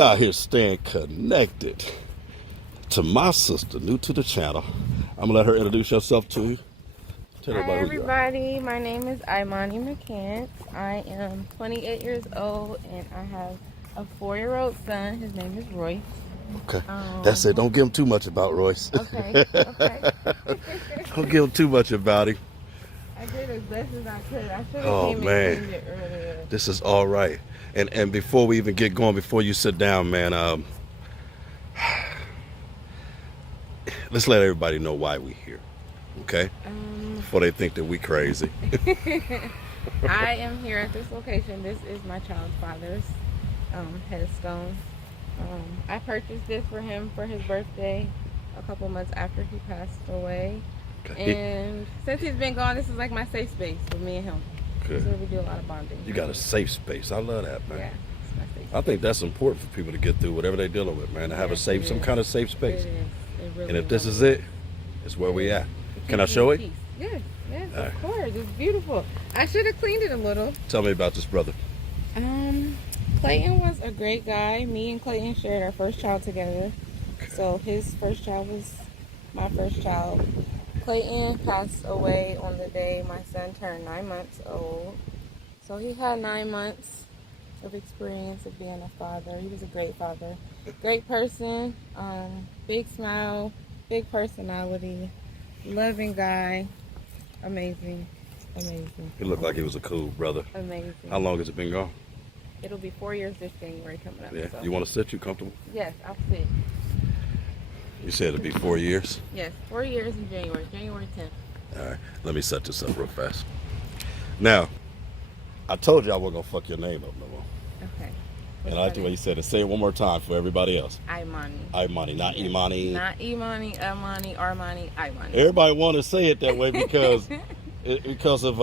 out here staying connected to my sister, new to the channel. I'm gonna let her introduce herself to you. Tell Hi everybody who you are. everybody, my name is Imani-In. I am 28 years old and I have a 4-year-old son. His name is Royce. Okay, that's it. Don't give him too much about Royce. Okay. Don't give him too much about him. I did as best as I could. I should have Oh came man, and cleaned it earlier. this is all right. And before we even get going, before you sit down, man, let's let everybody know why we're here. Okay? Before they think that we crazy. I am here at this location. This is my child's father's headstone. I purchased this for him for his birthday a couple months after he passed away. Okay. And since he's been gone, this is like my safe space for me and him. Okay. This is where we do a lot of bonding. You got a safe space. I love that, man. Yeah, it's my safe space. I think that's important for people to get through whatever they're dealing with, man. To have a safe, some kind of safe space. It is. It really And if this is. is it, it's where we at. Can I show it? Yes, yes, All right. of course. It's beautiful. I should have cleaned it a little. Tell me about this brother. Clayton was a great guy. Me and Clayton shared our first child together. Okay. So his first child was my first child. Clayton passed away on the day my son turned 9 months old. So he had 9 months of experience of being a father. He was a great father. Great person, big smile, big personality, loving guy. Amazing. Amazing. He looked like he was a cool brother. Amazing. How long has it been gone? It'll be 4 years this January coming up. Yeah. So. You want to sit? You comfortable? Yes, I'll sit. You said it'd be 4 years? Yes, 4 years in January. January 10th. All right. Let me set this up real fast. Now, I told you I wasn't going to fuck your name up no more. Okay. And I like the way you said it. Say it one more time for everybody else. Imani. Imani, not Imani. Not Imani, Imani, Armani, Imani. Everybody want to say it that way because because of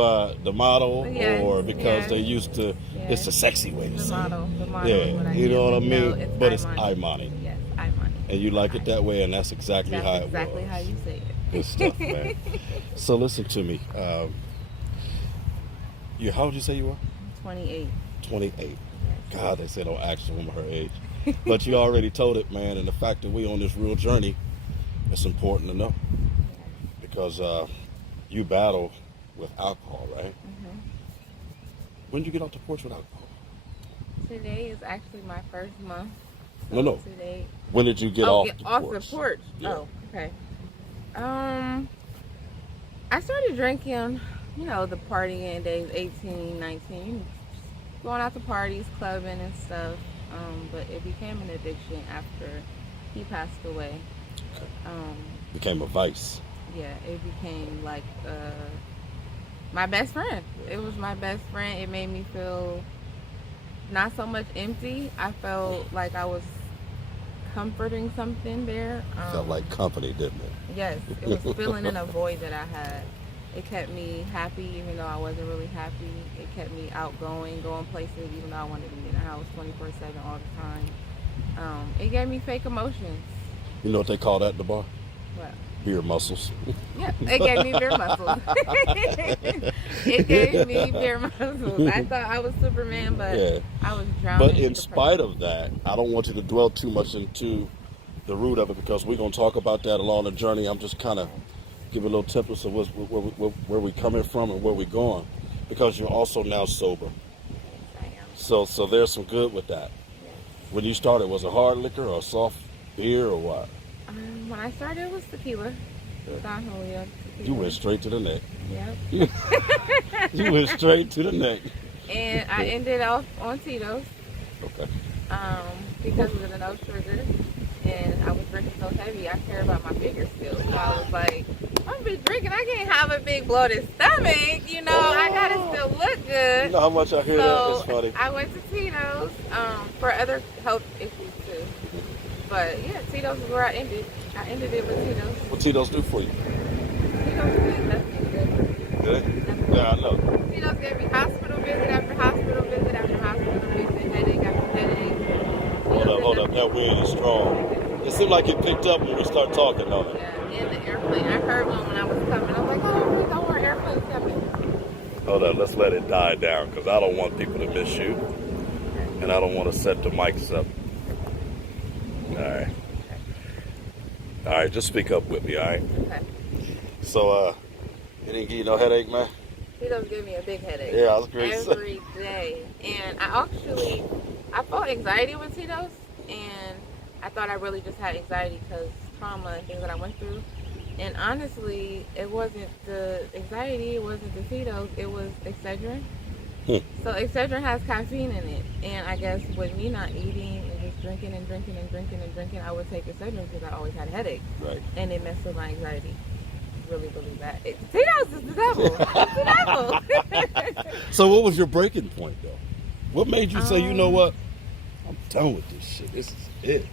the model, Yes, or because yes. they used to. Yes. It's a sexy way to The say model. it. The model. Yeah, is what I you know what I use. mean. No, But Imani. it's Imani, Yes, Imani. and you like it that way, and that's exactly That's how it exactly was. how you say it. Good stuff, man. So listen to me. You, how old did you say you were? 28. 28. God, they say don't ask a woman her age, but you already told it, man. And the fact that we on this real journey, it's important to know because you battle with alcohol, right? Mm-hmm. When did you get off the porch with alcohol? Today is actually my first month. No. Today. When did you get off the porch? The porch. Yeah. Oh, okay. I started drinking, the partying days, 18, 19, going out to parties, clubbing and stuff. But it became an addiction after he passed away. Okay. Became a vice. Yeah, it became like my best friend. It was my best friend. It made me feel not so much empty. I felt like I was comforting something there. Felt like company, didn't it? Yes, it was filling in a void that I had. It kept me happy even though I wasn't really happy. It kept me outgoing, going places even though I wanted to be in the house 24/7 all the time. It gave me fake emotions. You know what they call that in the bar? What? Beer muscles. Yeah, it gave me beer muscles. It gave me beer muscles. I thought I was Superman, but Yeah. I was drowning. But in spite of that, I don't want you to dwell too much into the root of it because we're going to talk about that along the journey. I'm just kind of give a little template of where we're coming from and where we're going because you're also now sober. I am. So there's some good with that. Yes. When you started, was it hard liquor or soft beer or what? When I started, it was tequila. Don Julio tequila. You went straight to the neck. Yep. You went straight to the neck. And I ended off on Tito's. Okay. Because of the no sugar. And I was drinking so heavy, I care about my figure still. So I was like, I'm been drinking, I can't have a big bloated stomach, I gotta still look good. You know how much I hear that? It's funny. I went to Tito's for other health issues too. But yeah, Tito's is where I ended. I ended it with Tito's. What Tito's do for you? Tito's good, nothing good. Good? Yeah, I know. Tito's gave me hospital visit after hospital visit after hospital visit, headache after headache. Hold up. That wind is strong. It seemed like it picked up when we start talking, don't it? Yeah, in the airplane. I heard one when I was coming. I was like, oh, don't worry, airplane's coming. Hold up, let's let it die down because I don't want people to miss you. And I don't want to set the mics up All right. All right, just speak up with me, all right? Okay. So, it didn't give you no headache, man? Tito's give me a big headache. Yeah, I was great. Every day. And I felt anxiety with Tito's, and I thought I really just had anxiety because trauma and things that I went through. And honestly, it wasn't the anxiety, it wasn't the Tito's, it was Excedrin. So Excedrin has caffeine in it, and I guess with me not eating and just drinking and drinking and drinking and drinking, I would take Excedrin because I always had headaches. Right. And it messed with my anxiety. Really, really bad. Tito's is the devil. It's the devil. So what was your breaking point, though? What made you say, you know what? I'm done with this shit. This is it.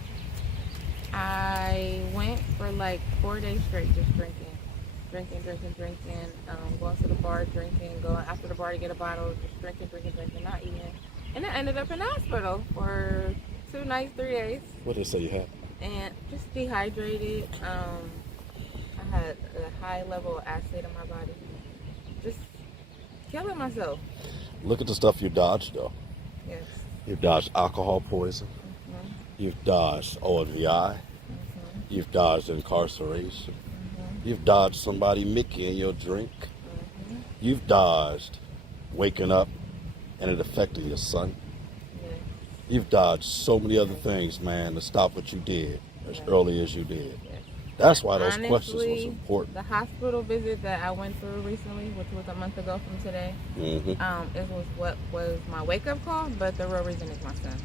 I went for like 4 days straight just drinking. Going to the bar, drinking, going after the bar to get a bottle, just drinking, not eating. And I ended up in the hospital for 2 nights, 3 days. What did they say you had? And just dehydrated. I had a high level of acid in my body. Just killing myself. Look at the stuff you dodged, though. Yes. You've dodged alcohol poison. Mm-hmm. You've dodged ODI. Mm-hmm. You've dodged incarceration. Mm-hmm. You've dodged somebody Mickey in your drink. Mm-hmm. You've dodged waking up and it affecting your son. Yes. You've dodged so many other things, man, to stop what you did as early as you did. Yes. That's why those Honestly, questions was important. The hospital visit that I went through recently, which was a month ago from today, Mm-hmm. it was what was my wake-up call, but the real reason is my son.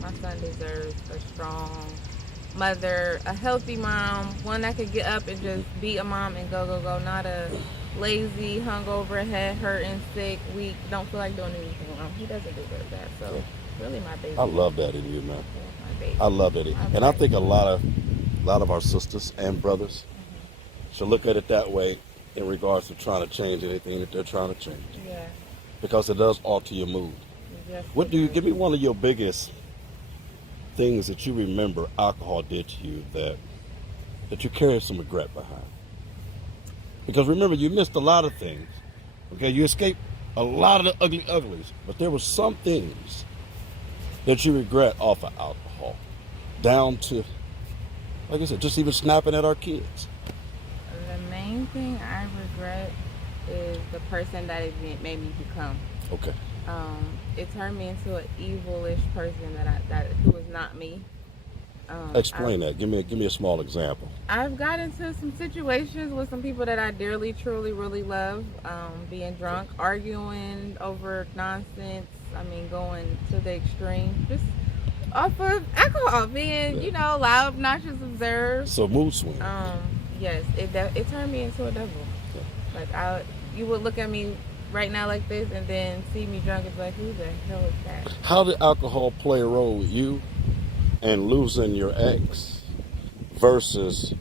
My son deserves a strong mother, a healthy mom, one that could get up and just be a mom and go, not a lazy, hungover, head hurting, sick, weak, don't feel like doing anything wrong. He doesn't deserve that. So, really my baby. I love that in you, man. My baby. I love that. And I think a lot of our sisters and brothers should look at it that way in regards to trying to change anything that they're trying to change. Yeah. Because it does alter your mood. Yes, Give me one of your biggest things that you remember alcohol did to you that you carry some regret behind? Because remember, you missed a lot of things. Okay, you escaped a lot of the uglies, but there were some things that you regret off of alcohol, down to, like I said, just even snapping at our kids. The main thing I regret is the person that it made me become. Okay. It turned me into an evilish person who was not me. Explain that. Give me a small example. I've got into some situations with some people that I dearly, truly, really love. Being drunk, arguing over nonsense. I mean, going to the extreme. Just off of alcohol, being, loud, obnoxious, observed. So mood swing. Yes, it turned me into a devil. Yeah. Like you would look at me right now like this and then see me drunk and be like, who the hell is that? How did alcohol play a role with you and losing your ex versus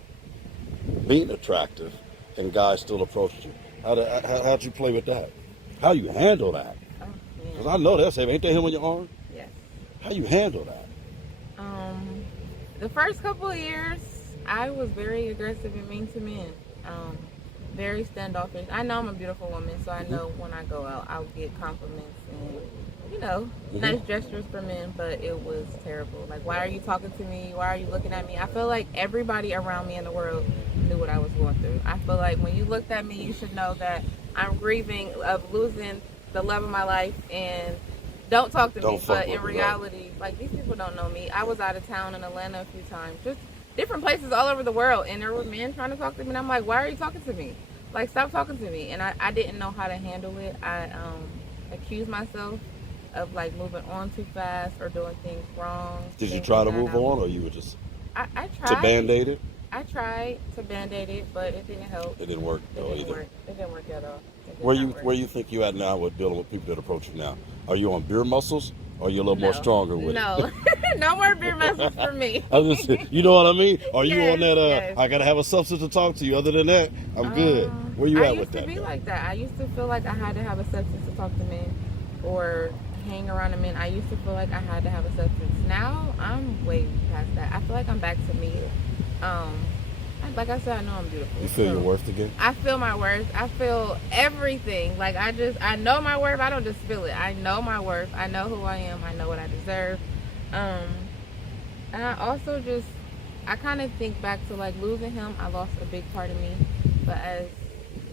being attractive and guys still approached you? How'd you play with that? How you handle that? Because I know that's heavy. Ain't that him on your arm? Yes. How you handle that? The first couple of years, I was very aggressive and mean to men. Very standoffish. I know I'm a beautiful woman, so I know when I go out, I'll get compliments and, nice gestures from men, but it was terrible. Like, why are you talking to me? Why are you looking at me? I feel like everybody around me in the world knew what I was going through. I feel like when you looked at me, you should know that I'm grieving of losing the love of my life and don't talk to me. But in reality, like, these people don't know me. I was out of town in Atlanta a few times, just different places all over the world, and there were men trying to talk to me, and I'm like, why are you talking to me? Like, stop talking to me. And I didn't know how to handle it. I accused myself of, like, moving on too fast or doing things wrong. Did you try to move on, or you were just I tried to band-aid it? I tried to band-aid it, but it didn't help. It didn't work though either. It didn't work at all. Where you think you at now with dealing with people that approach you now? Are you on beer muscles, or are you a little more stronger with it? No, no more beer muscles for me. You know what I mean? Are you on that? Yes. I gotta have a substance to talk to you. Other than that, I'm good. Where you at with that? I used to be like that. I used to feel like I had to have a substance to talk to men or hang around a man. I used to feel like I had to have a substance. Now I'm way past that. I feel like I'm back to me. Like I said, I know I'm beautiful. You feel your worth again? I feel my worth. I feel everything. Like, I know my worth. I don't just feel it. I know my worth. I know who I am. I know what I deserve. And I also just I kind of think back to like losing him. I lost a big part of me, but as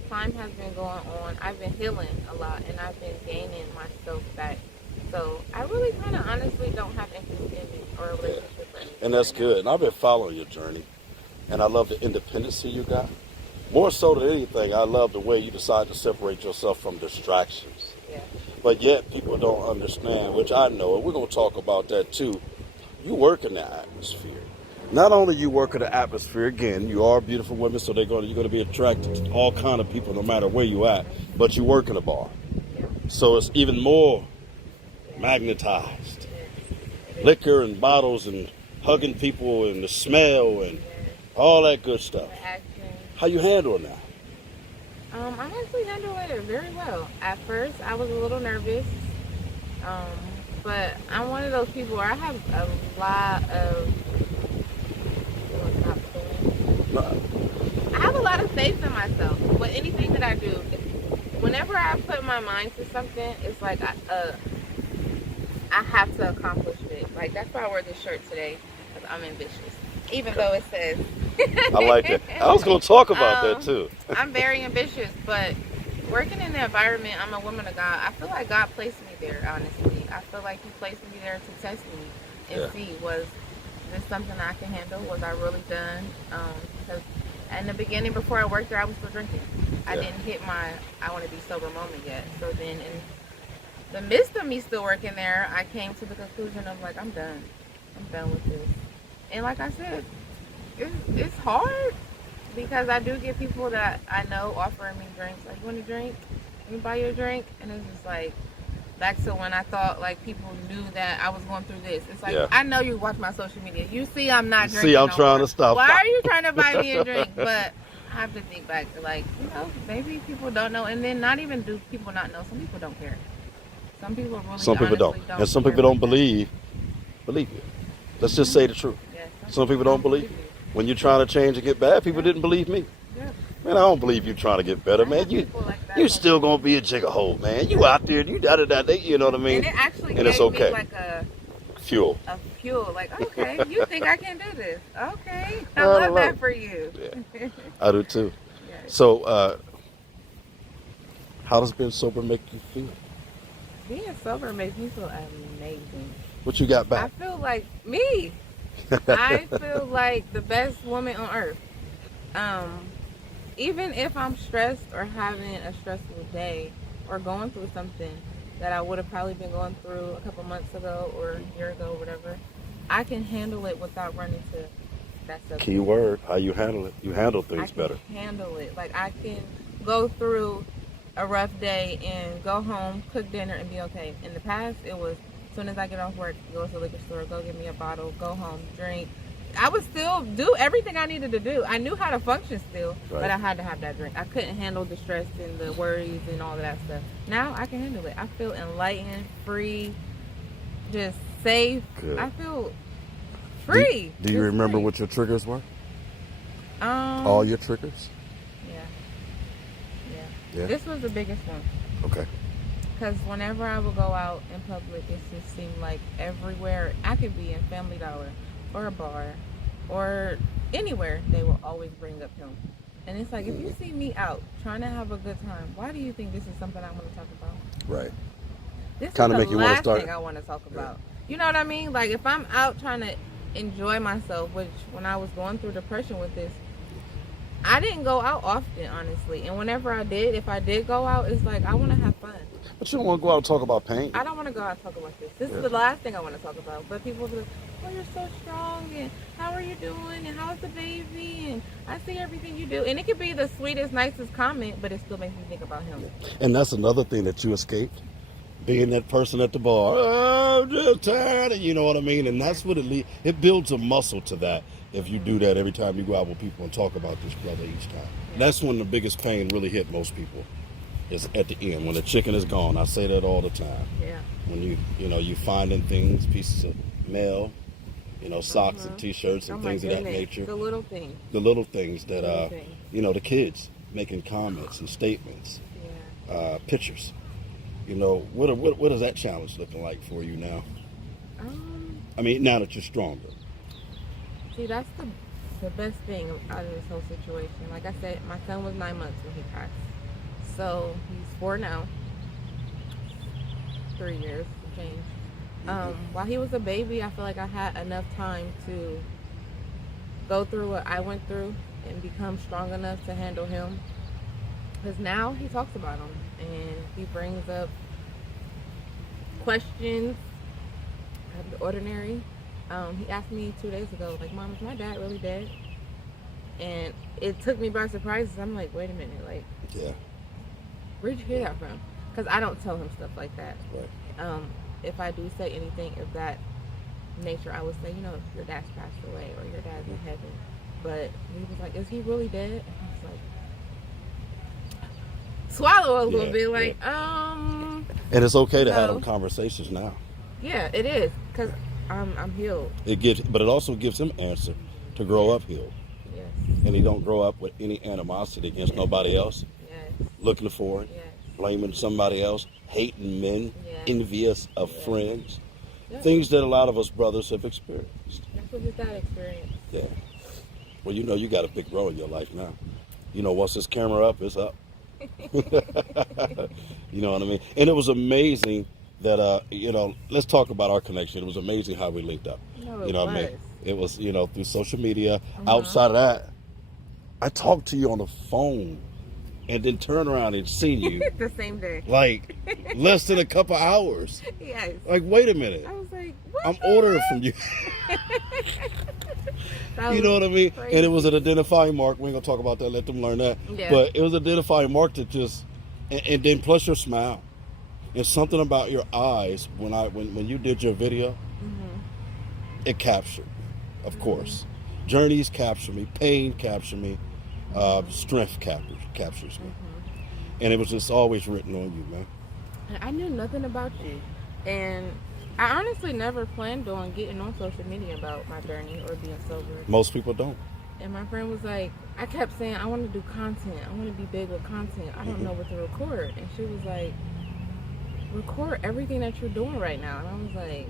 time has been going on, I've been healing a lot, and I've been gaining myself back. So I really kind of honestly don't have interest in it or a Yeah. relationship or anything And that's right now. good. And I've been following your journey, and I love the independency you got. More so than anything, I love the way you decide to separate yourself from distractions. Yeah. But yet, people don't understand, which I know, and we're going to talk about that too. You work in the atmosphere. Not only you work in the atmosphere, again, you are beautiful women, so you're going to be attracted to all kind of people no matter where you at, but you work in a bar. Yeah. So it's even more magnetized. Liquor and bottles and hugging people and the smell and all that good stuff. The action. How you handling that? I'm actually handling it very well. At first, I was a little nervous, but I'm one of those people where I have a lot of. I have a lot of faith in myself. With anything that I do, whenever I put my mind to something, it's like I have to accomplish it. Like that's why I wear this shirt today, because I'm ambitious. Even though it says. I like it. I was going to talk about that too. I'm very ambitious, but working in the environment, I'm a woman of God. I feel like God placed me there, honestly. I feel like He placed me there to test me and see, was this something I can handle? Was I really done? Because in the beginning, before I worked there, I was still drinking. I didn't hit my I want to be sober moment yet. So then in the midst of me still working there, I came to the conclusion of like, I'm done. I'm done with this. And like I said, it's hard because I do get people that I know offering me drinks. Like, you want a drink? Let me buy you a drink? And it's just like, back to when I thought like people knew that I was going through this. It's like, I know you watch my social media. You see I'm not drinking. See, I'm trying to stop. Why are you trying to buy me a drink? But I have to think back to like, maybe people don't know. And then not even do people not know. Some people don't care. Some people really Some people don't. And some people don't believe you. Let's just say the truth. Yeah, some people don't believe you. When you're trying to change and get bad, people didn't believe me. Yeah. Man, I don't believe you trying to get better, man. You still gonna be a jiggerhole, man. You out there, you you know what I mean? And it actually and it's gave okay. me like a fuel. Like, okay, you think I can do this? Okay, I love that for you. Yeah, I do too. Yeah. So, how does being sober make you feel? Being sober makes me feel amazing. What you got back? I feel like me. I feel like the best woman on earth. Even if I'm stressed or having a stressful day or going through something that I would have probably been going through a couple months ago or a year ago or whatever, I can handle it without running to that stuff. Key word, how you handle it. You handle things better. Handle it. Like I can go through a rough day and go home, cook dinner, and be okay. In the past, it was as soon as I get off work, go to the liquor store, go get me a bottle, go home, drink. I would still do everything I needed to do. I knew how to function still, but I had to have that drink. I couldn't handle the stress and the worries and all of that stuff. Now I can handle it. I feel enlightened, free, just safe. Good. I feel free. Do you remember what your triggers were? All your triggers? Yeah. This was the biggest one. Okay. Because whenever I would go out in public, it just seemed like everywhere I could be in Family Dollar or a bar or anywhere, they will always bring up him. And it's like, if you see me out trying to have a good time, why do you think this is something I want to talk about? Right. This kind is of make the you want to last start. thing I want to talk about. You know what I mean? Like, if I'm out trying to enjoy myself, which when I was going through depression with this, I didn't go out often, honestly. And whenever I did, if I did go out, it's like, I want to have fun. But you don't want to go out and talk about pain. I don't want to go out and talk about this. This is the last thing I want to talk about. But people be like, oh, you're so strong, and how are you doing, and how's the baby, and I see everything you do. And it could be the sweetest, nicest comment, but it still makes me think about him. And that's another thing that you escaped. Being that person at the bar, oh, I'm just tired, and you know what I mean? And that's what it builds a muscle to that if you do that every time you go out with people and talk about this brother each time. Yeah. That's when the biggest pain really hit most people, is at the end, when the chicken is gone. I say that all the time. Yeah. When you finding things, pieces of mail, socks and T-shirts and things of that nature. The little things. The little things that, the kids making comments and statements, pictures. What is that challenge looking like for you now? I mean, now that you're stronger. See, that's the best thing out of this whole situation. Like I said, my son was 9 months when he passed. So he's 4 now. 3 years to change. While he was a baby, I feel like I had enough time to go through what I went through and become strong enough to handle him. Because now he talks about him and he brings up questions out of the ordinary. He asked me 2 days ago, like, Mom, is my dad really dead? And it took me by surprise. I'm like, wait a minute, like, Yeah. where'd you hear that from? Because I don't tell him stuff like that. Right. If I do say anything of that nature, I would say, you know, your dad's passed away or your dad's in heaven. But he was like, is he really dead? And I was like, swallow a little bit, like, And it's okay to have no. them conversations now. Yeah, it is, because I'm healed. But it also gives him answer to grow up healed. Yes. And he don't grow up with any animosity against nobody else, Yes. looking for it, Yes. blaming somebody else, hating men, Yes. envious of Yes. friends. Yep. Things that a lot of us brothers have experienced. That's what his dad experienced. Yeah. Well, you know you got a big role in your life now. You know, once this camera up, it's up. You know what I mean? And it was amazing that, you know, let's talk about our connection. It was amazing how we linked up. No, You know what what I mean? It was, you know, through social media. Outside of that, I talked to you on the phone and then turn around and seen you The same day. like less than a couple hours. Yes. Like, wait a minute. I was like, what? I'm ordering from you. You know what I mean? Crazy. And it was an identifying mark. We ain't gonna talk about that. Let them learn that. Yeah. But it was an identifying mark that just, and then plus your smile, and something about your eyes when you did your video, it captured, of course. Journeys capture me, pain capture me, strength captures me, and it was just always written on you, man. I knew nothing about you, and I honestly never planned on getting on social media about my journey or being sober. Most people don't. And my friend was like, I kept saying, I want to do content. I want to be big with content. I don't know what to record. And she was like, record everything that you're doing right now. And I was like,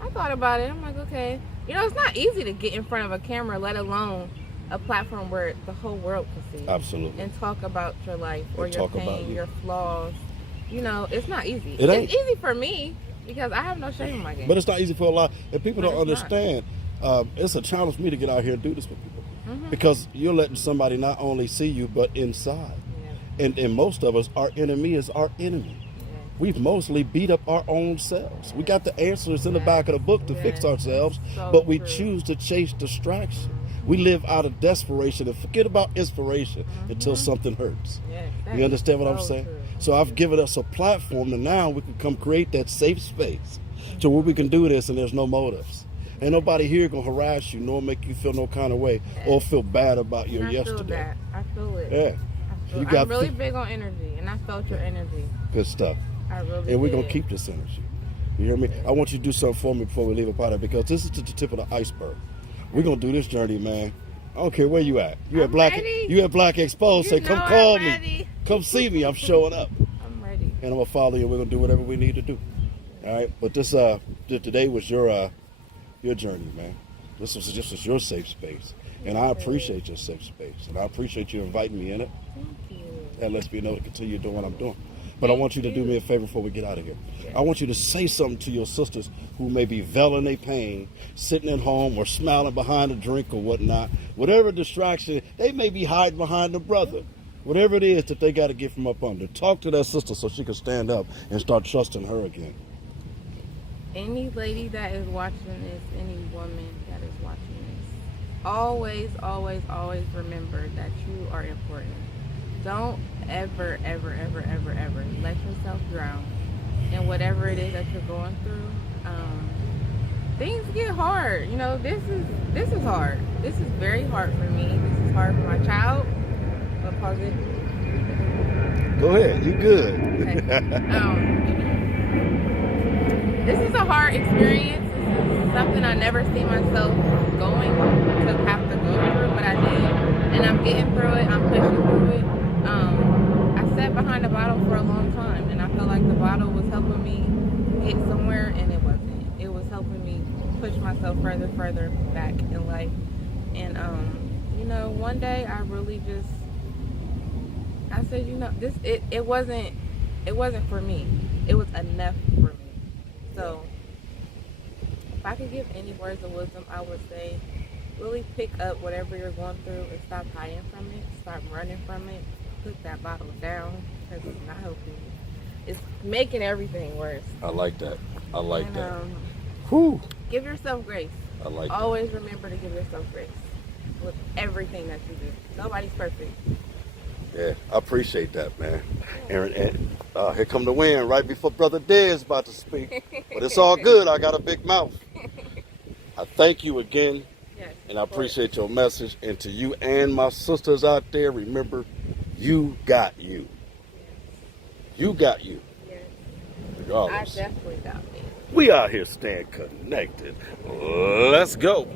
I thought about it. I'm like, okay. You know, it's not easy to get in front of a camera, let alone a platform where the whole world can see. Absolutely. And talk about your life or And your talk about pain, you. your flaws. You know, it's not easy. It ain't. It's easy for me because I have no shame in my game. But it's not easy for a lot. And people But don't it's not. understand. It's a challenge for me to get out here and do this with people. Mm-hmm. Because you're letting somebody not only see you, but inside. Yeah. And most of us, our enemy is our enemy. Yeah. We've mostly beat up our own selves. We got the answers in the back of the book to fix Yes. ourselves, So but we true. choose to chase distraction. We live out of desperation and forget about inspiration until something hurts. Yeah, that You understand is what I'm so saying? true. So I've given us a platform, and now we can come create that safe space to where we can do this, and there's no motives. Ain't nobody here gonna harass you, nor make you feel no kind of way, or feel bad about your And I feel yesterday. that. I feel it. Yeah, I feel, You got I'm really fe- big on energy, and I felt your energy. good stuff. I really And we're did. gonna keep this energy. You hear me? I want you to do something for me before we leave up out of here, because this is just the tip of the iceberg. We're gonna do this journey, man. I don't care where you at. You at I'm Black? ready. You at Black Exposed? Say, You come know call I'm me. ready. Come see me. I'm showing up, I'm ready. and I'm gonna follow you. We're gonna do whatever we need to do. All right. But this today was your journey, man. This was your safe space, and I appreciate your safe space, and I appreciate you inviting me in it. Thank you. That lets me know to continue doing what I'm doing. But I want you to do me a favor before we get out of here. I want you to say something to your sisters who may be veiling their pain, sitting at home or smiling behind a drink or whatnot. Whatever distraction, they may be hiding behind a brother. Whatever it is that they got to get from up under. Talk to that sister so she can stand up and start trusting her again. Any lady that is watching this, any woman that is watching this, always, always, always remember that you are important. Don't ever, ever, ever, ever, ever let yourself drown in whatever it is that you're going through. Things get hard. You know, this is hard. This is very hard for me. This is hard for my child. I'll pause it. Go ahead. You good. Okay. This is a hard experience. This is something I never see myself going to have to go through, but I did. And I'm getting through it. I'm pushing through it. I sat behind the bottle for a long time, and I felt like the bottle was helping me get somewhere, and it wasn't. It was helping me push myself further back in life. And you know, one day I really just I said, you know, it wasn't for me. It was enough for me. So if I could give any words of wisdom, I would say really pick up whatever you're going through and stop hiding from it. Stop running from it. Put that bottle down because it's not helping you. It's making everything worse. I like that. I like And, that. Whew. Give yourself grace. I like Always remember to give yourself grace with everything that you do. Nobody's perfect. Yeah, I appreciate that, man. And here come the wind right before Brother Dez about to speak. But it's all good. I got a big mouth. I thank you again, Yes, and I appreciate your message. And to you and my sisters out there, remember, you got you. You got you. Yes. Regardless. I definitely got me. We out here staying connected. Let's go.